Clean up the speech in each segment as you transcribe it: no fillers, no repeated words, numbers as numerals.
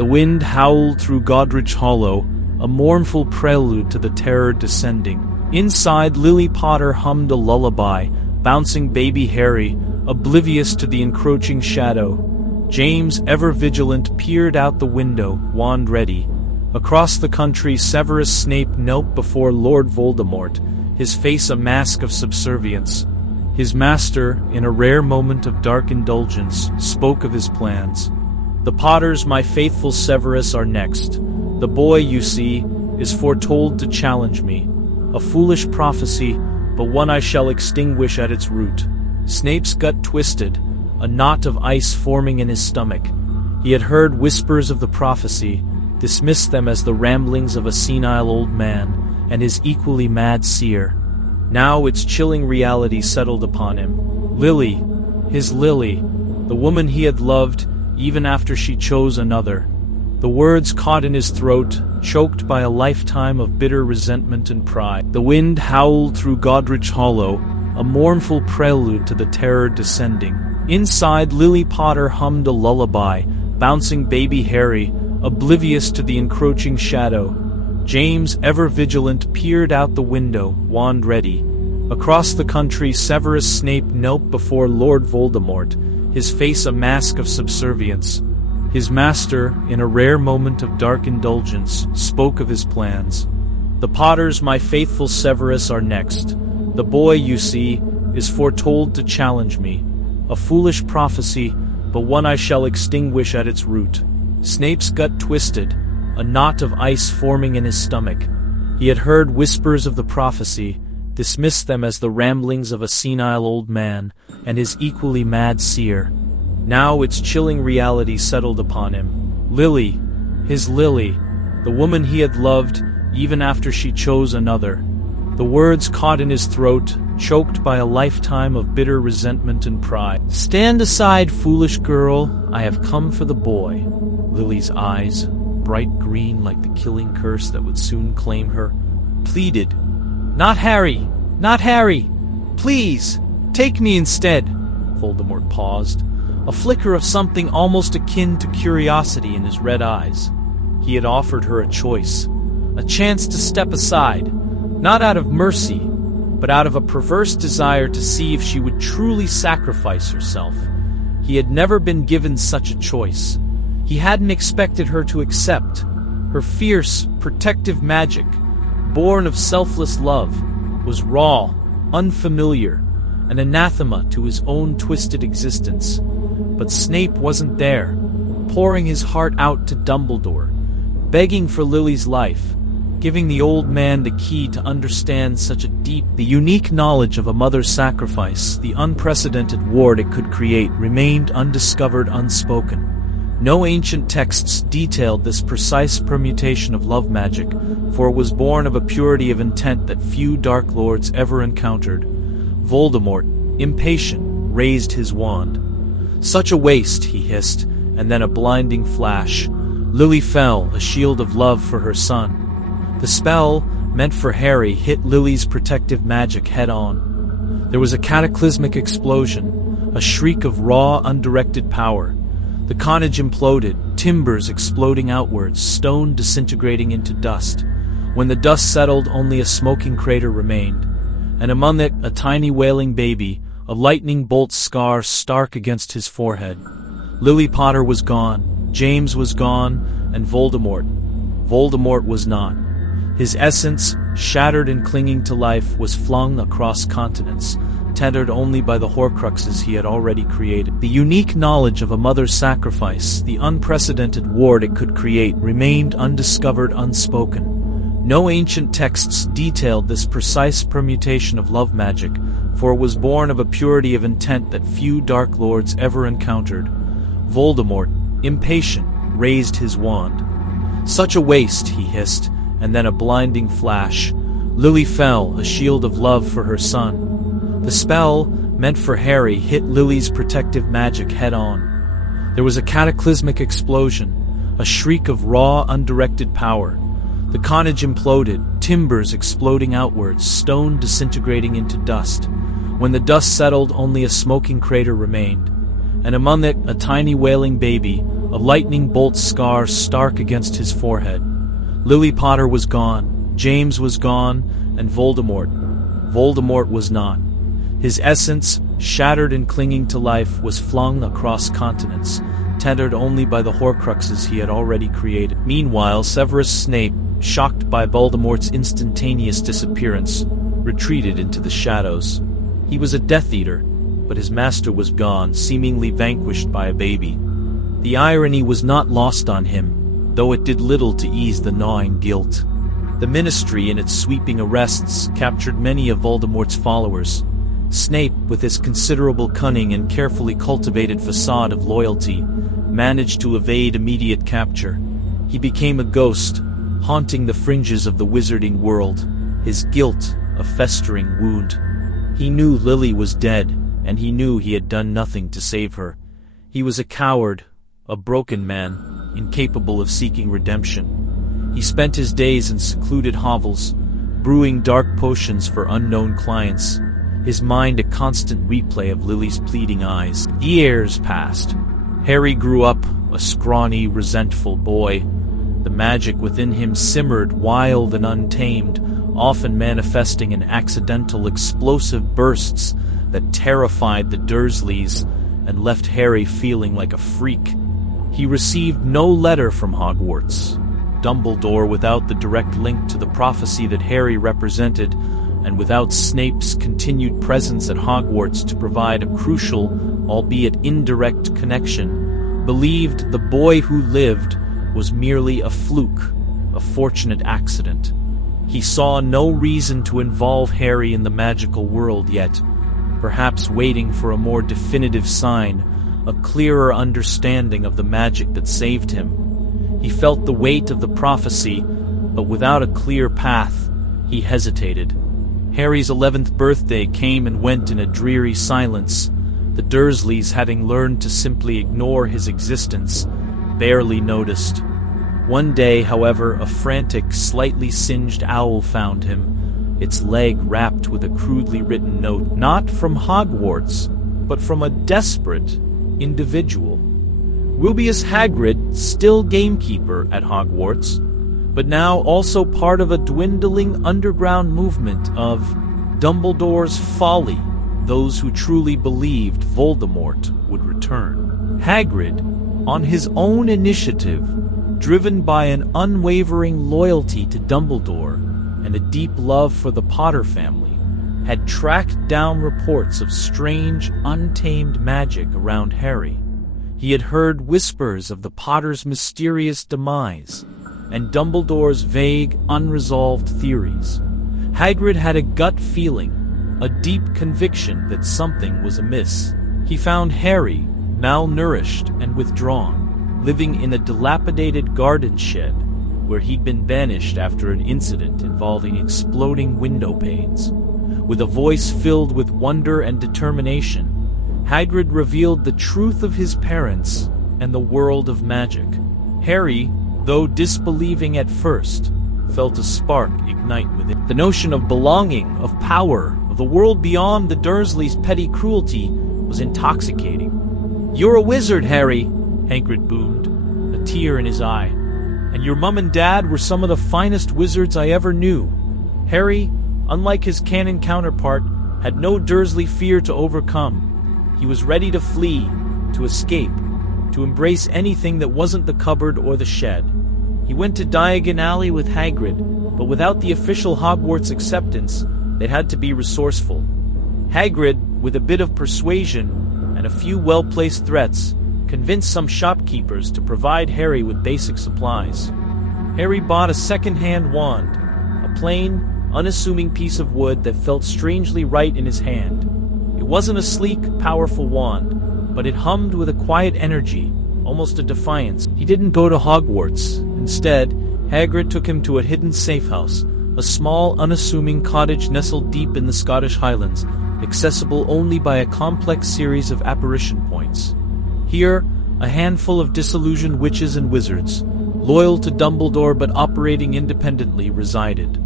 The wind howled through Godrich Hollow, a mournful prelude to the terror descending. Inside, Lily Potter hummed a lullaby, bouncing baby Harry, oblivious to the encroaching shadow. James, ever vigilant, peered out the window, wand ready. Across the country, Severus Snape knelt before Lord Voldemort, his face a mask of subservience. His master, in a rare moment of dark indulgence, spoke of his plans. "The Potters, my faithful Severus, are next. The boy, you see, is foretold to challenge me. A foolish prophecy, but one I shall extinguish at its root." Snape's gut twisted, a knot of ice forming in his stomach. He had heard whispers of the prophecy, dismissed them as the ramblings of a senile old man, and his equally mad seer. Now its chilling reality settled upon him. Lily, his Lily, the woman he had loved, even after she chose another. The words caught in his throat, choked by a lifetime of bitter resentment and pride. The wind howled through Godrich Hollow, a mournful prelude to the terror descending. Inside, Lily Potter hummed a lullaby, bouncing baby Harry, oblivious to the encroaching shadow. James, ever vigilant, peered out the window, wand ready. Across the country, Severus Snape knelt before Lord Voldemort, his face a mask of subservience. His master, in a rare moment of dark indulgence, spoke of his plans. "The Potters, my faithful Severus, are next. The boy, you see, is foretold to challenge me. A foolish prophecy, but one I shall extinguish at its root." Snape's gut twisted, a knot of ice forming in his stomach. He had heard whispers of the prophecy, dismissed them as the ramblings of a senile old man, and his equally mad seer. Now its chilling reality settled upon him. Lily, his Lily, the woman he had loved, even after she chose another. The words caught in his throat, choked by a lifetime of bitter resentment and pride. "Stand aside, foolish girl, I have come for the boy." Lily's eyes, bright green like the killing curse that would soon claim her, pleaded. "Not Harry! Not Harry! Please, take me instead!" Voldemort paused, a flicker of something almost akin to curiosity in his red eyes. He had offered her a choice, a chance to step aside, not out of mercy, but out of a perverse desire to see if she would truly sacrifice herself. He had never been given such a choice. He hadn't expected her to accept. Her fierce, protective magic, born of selfless love, was raw, unfamiliar, an anathema to his own twisted existence. But Snape wasn't there, pouring his heart out to Dumbledore, begging for Lily's life, giving the old man the key to understand such a deep, the unique knowledge of a mother's sacrifice, the unprecedented ward it could create, remained undiscovered, unspoken. No ancient texts detailed this precise permutation of love magic, for it was born of a purity of intent that few Dark Lords ever encountered. Voldemort, impatient, raised his wand. "Such a waste," he hissed, and then a blinding flash. Lily fell, a shield of love for her son. The spell, meant for Harry, hit Lily's protective magic head-on. There was a cataclysmic explosion, a shriek of raw, undirected power. The cottage imploded, timbers exploding outwards, stone disintegrating into dust. When the dust settled, only a smoking crater remained, and among it a tiny wailing baby, a lightning bolt scar stark against his forehead. Lily Potter was gone, James was gone, and Voldemort was not. His essence, shattered and clinging to life, was flung across continents, tethered only by the Horcruxes he had already created. The unique knowledge of a mother's sacrifice, the unprecedented ward it could create, remained undiscovered, unspoken. No ancient texts detailed this precise permutation of love magic, for it was born of a purity of intent that few Dark Lords ever encountered. Voldemort, impatient, raised his wand. "Such a waste," he hissed, and then a blinding flash. Lily fell, a shield of love for her son. The spell, meant for Harry, hit Lily's protective magic head-on. There was a cataclysmic explosion, a shriek of raw, undirected power. The cottage imploded, timbers exploding outwards, stone disintegrating into dust. When the dust settled, only a smoking crater remained, and among it a tiny wailing baby, a lightning bolt scar stark against his forehead. Lily Potter was gone, James was gone, and Voldemort was not. His essence, shattered and clinging to life, was flung across continents, tethered only by the Horcruxes he had already created. Meanwhile, Severus Snape, shocked by Voldemort's instantaneous disappearance, retreated into the shadows. He was a Death Eater, but his master was gone, seemingly vanquished by a baby. The irony was not lost on him, though it did little to ease the gnawing guilt. The Ministry, in its sweeping arrests, captured many of Voldemort's followers. Snape, with his considerable cunning and carefully cultivated facade of loyalty, managed to evade immediate capture. He became a ghost, haunting the fringes of the wizarding world, his guilt a festering wound. He knew Lily was dead, and he knew he had done nothing to save her. He was a coward, a broken man, incapable of seeking redemption. He spent his days in secluded hovels, brewing dark potions for unknown clients, his mind a constant replay of Lily's pleading eyes. Years passed. Harry grew up, a scrawny, resentful boy. The magic within him simmered, wild and untamed, often manifesting in accidental explosive bursts that terrified the Dursleys and left Harry feeling like a freak. He received no letter from Hogwarts. Dumbledore, without the direct link to the prophecy that Harry represented, and without Snape's continued presence at Hogwarts to provide a crucial, albeit indirect connection, believed the boy who lived was merely a fluke, a fortunate accident. He saw no reason to involve Harry in the magical world yet, perhaps waiting for a more definitive sign, a clearer understanding of the magic that saved him. He felt the weight of the prophecy, but without a clear path, he hesitated. Harry's 11th birthday came and went in a dreary silence, the Dursleys, having learned to simply ignore his existence, barely noticed. One day, however, a frantic, slightly singed owl found him, its leg wrapped with a crudely written note, not from Hogwarts, but from a desperate individual. Rubeus Hagrid, still gamekeeper at Hogwarts, but now also part of a dwindling underground movement of Dumbledore's folly, those who truly believed Voldemort would return. Hagrid, on his own initiative, driven by an unwavering loyalty to Dumbledore and a deep love for the Potter family, had tracked down reports of strange, untamed magic around Harry. He had heard whispers of the Potter's mysterious demise and Dumbledore's vague, unresolved theories. Hagrid had a gut feeling, a deep conviction that something was amiss. He found Harry, malnourished and withdrawn, living in a dilapidated garden shed where he'd been banished after an incident involving exploding window panes. With a voice filled with wonder and determination, Hagrid revealed the truth of his parents and the world of magic. Harry, though disbelieving at first, felt a spark ignite within. The notion of belonging, of power, of the world beyond the Dursleys' petty cruelty was intoxicating. "You're a wizard, Harry," Hagrid boomed, a tear in his eye. "And your mum and dad were some of the finest wizards I ever knew." Harry, unlike his canon counterpart, had no Dursley fear to overcome. He was ready to flee, to escape, to embrace anything that wasn't the cupboard or the shed. He went to Diagon Alley with Hagrid, but without the official Hogwarts acceptance, they had to be resourceful. Hagrid, with a bit of persuasion and a few well-placed threats, convinced some shopkeepers to provide Harry with basic supplies. Harry bought a second-hand wand, a plain, unassuming piece of wood that felt strangely right in his hand. It wasn't a sleek, powerful wand, but it hummed with a quiet energy, almost a defiance. He didn't go to Hogwarts. Instead, Hagrid took him to a hidden safe house, a small, unassuming cottage nestled deep in the Scottish Highlands, accessible only by a complex series of apparition points. Here, a handful of disillusioned witches and wizards, loyal to Dumbledore but operating independently, resided.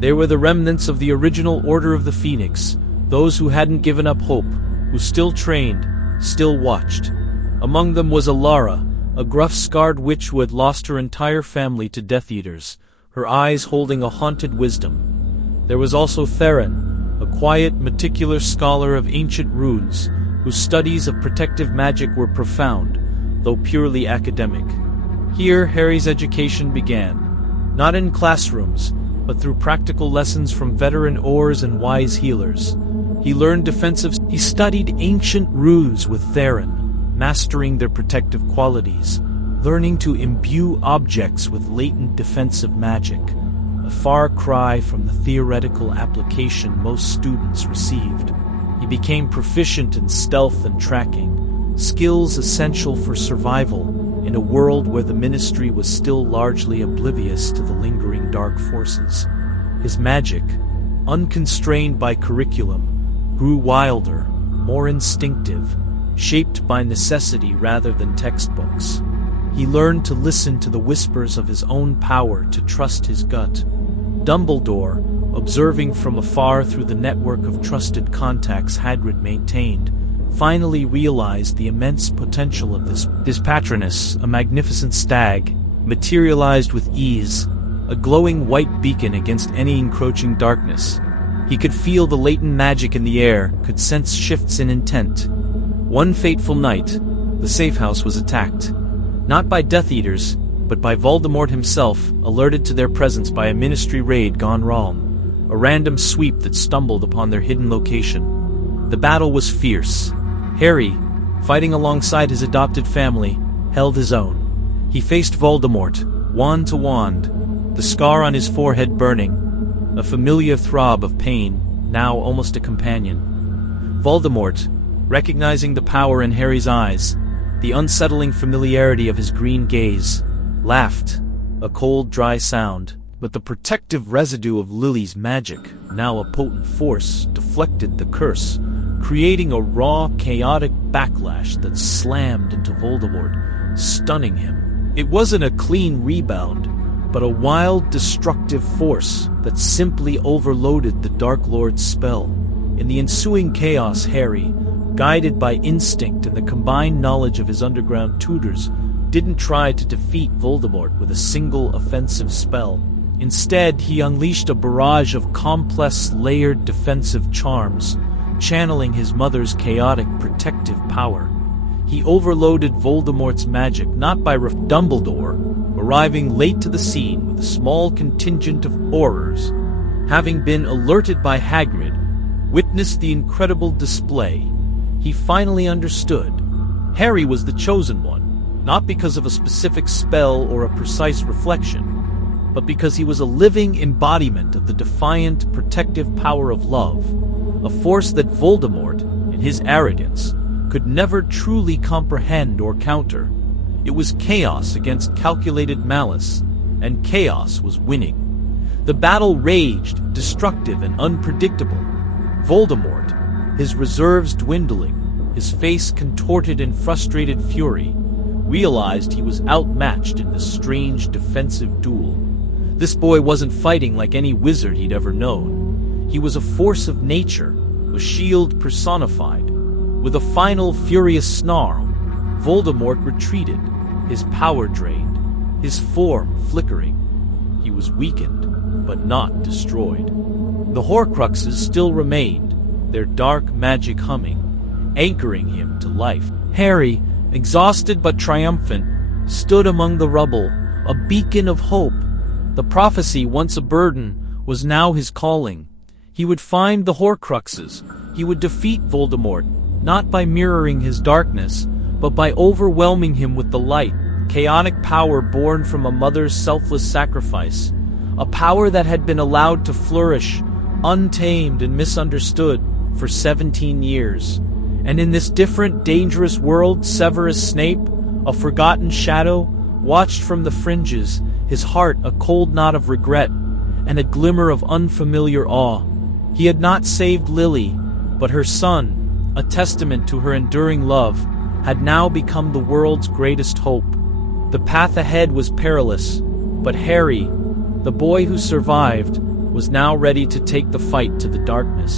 They were the remnants of the original Order of the Phoenix, those who hadn't given up hope, who still trained, still watched. Among them was Alara, a gruff, scarred witch who had lost her entire family to Death Eaters, her eyes holding a haunted wisdom. There was also Theron, a quiet, meticulous scholar of ancient runes, whose studies of protective magic were profound, though purely academic. Here Harry's education began, not in classrooms, but through practical lessons from veteran Aurors and wise healers. He learned he studied ancient runes with Theron, mastering their protective qualities, learning to imbue objects with latent defensive magic, a far cry from the theoretical application most students received. He became proficient in stealth and tracking, skills essential for survival in a world where the Ministry was still largely oblivious to the lingering dark forces. His magic, unconstrained by curriculum, grew wilder, more instinctive, shaped by necessity rather than textbooks. He learned to listen to the whispers of his own power, to trust his gut. Dumbledore, observing from afar through the network of trusted contacts Hagrid maintained, finally realized the immense potential of this Patronus, a magnificent stag, materialized with ease, a glowing white beacon against any encroaching darkness. He could feel the latent magic in the air, could sense shifts in intent. One fateful night, the safe house was attacked, not by Death Eaters, but by Voldemort himself, alerted to their presence by a Ministry raid gone wrong, a random sweep that stumbled upon their hidden location. The battle was fierce. Harry, fighting alongside his adopted family, held his own. He faced Voldemort, wand to wand, the scar on his forehead burning, a familiar throb of pain, now almost a companion. Voldemort, recognizing the power in Harry's eyes, the unsettling familiarity of his green gaze, laughed, a cold, dry sound, but the protective residue of Lily's magic, now a potent force, deflected the curse, creating a raw, chaotic backlash that slammed into Voldemort, stunning him. It wasn't a clean rebound, but a wild, destructive force that simply overloaded the Dark Lord's spell. In the ensuing chaos, Harry, guided by instinct and the combined knowledge of his underground tutors, didn't try to defeat Voldemort with a single offensive spell. Instead, he unleashed a barrage of complex, layered defensive charms, channeling his mother's chaotic protective power. He overloaded Voldemort's magic not by Dumbledore, arriving late to the scene with a small contingent of Aurors, having been alerted by Hagrid, witnessed the incredible display. He finally understood. Harry was the chosen one, not because of a specific spell or a precise reflection, but because he was a living embodiment of the defiant, protective power of love, a force that Voldemort, in his arrogance, could never truly comprehend or counter. It was chaos against calculated malice, and chaos was winning. The battle raged, destructive and unpredictable. Voldemort, his reserves dwindling, his face contorted in frustrated fury, realized he was outmatched in this strange defensive duel. This boy wasn't fighting like any wizard he'd ever known. He was a force of nature, a shield personified. With a final furious snarl, Voldemort retreated, his power drained, his form flickering. He was weakened, but not destroyed. The Horcruxes still remained, their dark magic humming, anchoring him to life. Harry, exhausted but triumphant, stood among the rubble, a beacon of hope. The prophecy, once a burden, was now his calling. He would find the Horcruxes. He would defeat Voldemort, not by mirroring his darkness, but by overwhelming him with the light, chaotic power born from a mother's selfless sacrifice, a power that had been allowed to flourish, untamed and misunderstood, for 17 years. And in this different, dangerous world, Severus Snape, a forgotten shadow, watched from the fringes, his heart a cold knot of regret and a glimmer of unfamiliar awe. He had not saved Lily, but her son, a testament to her enduring love, had now become the world's greatest hope. The path ahead was perilous, but Harry, the boy who survived, was now ready to take the fight to the darkness.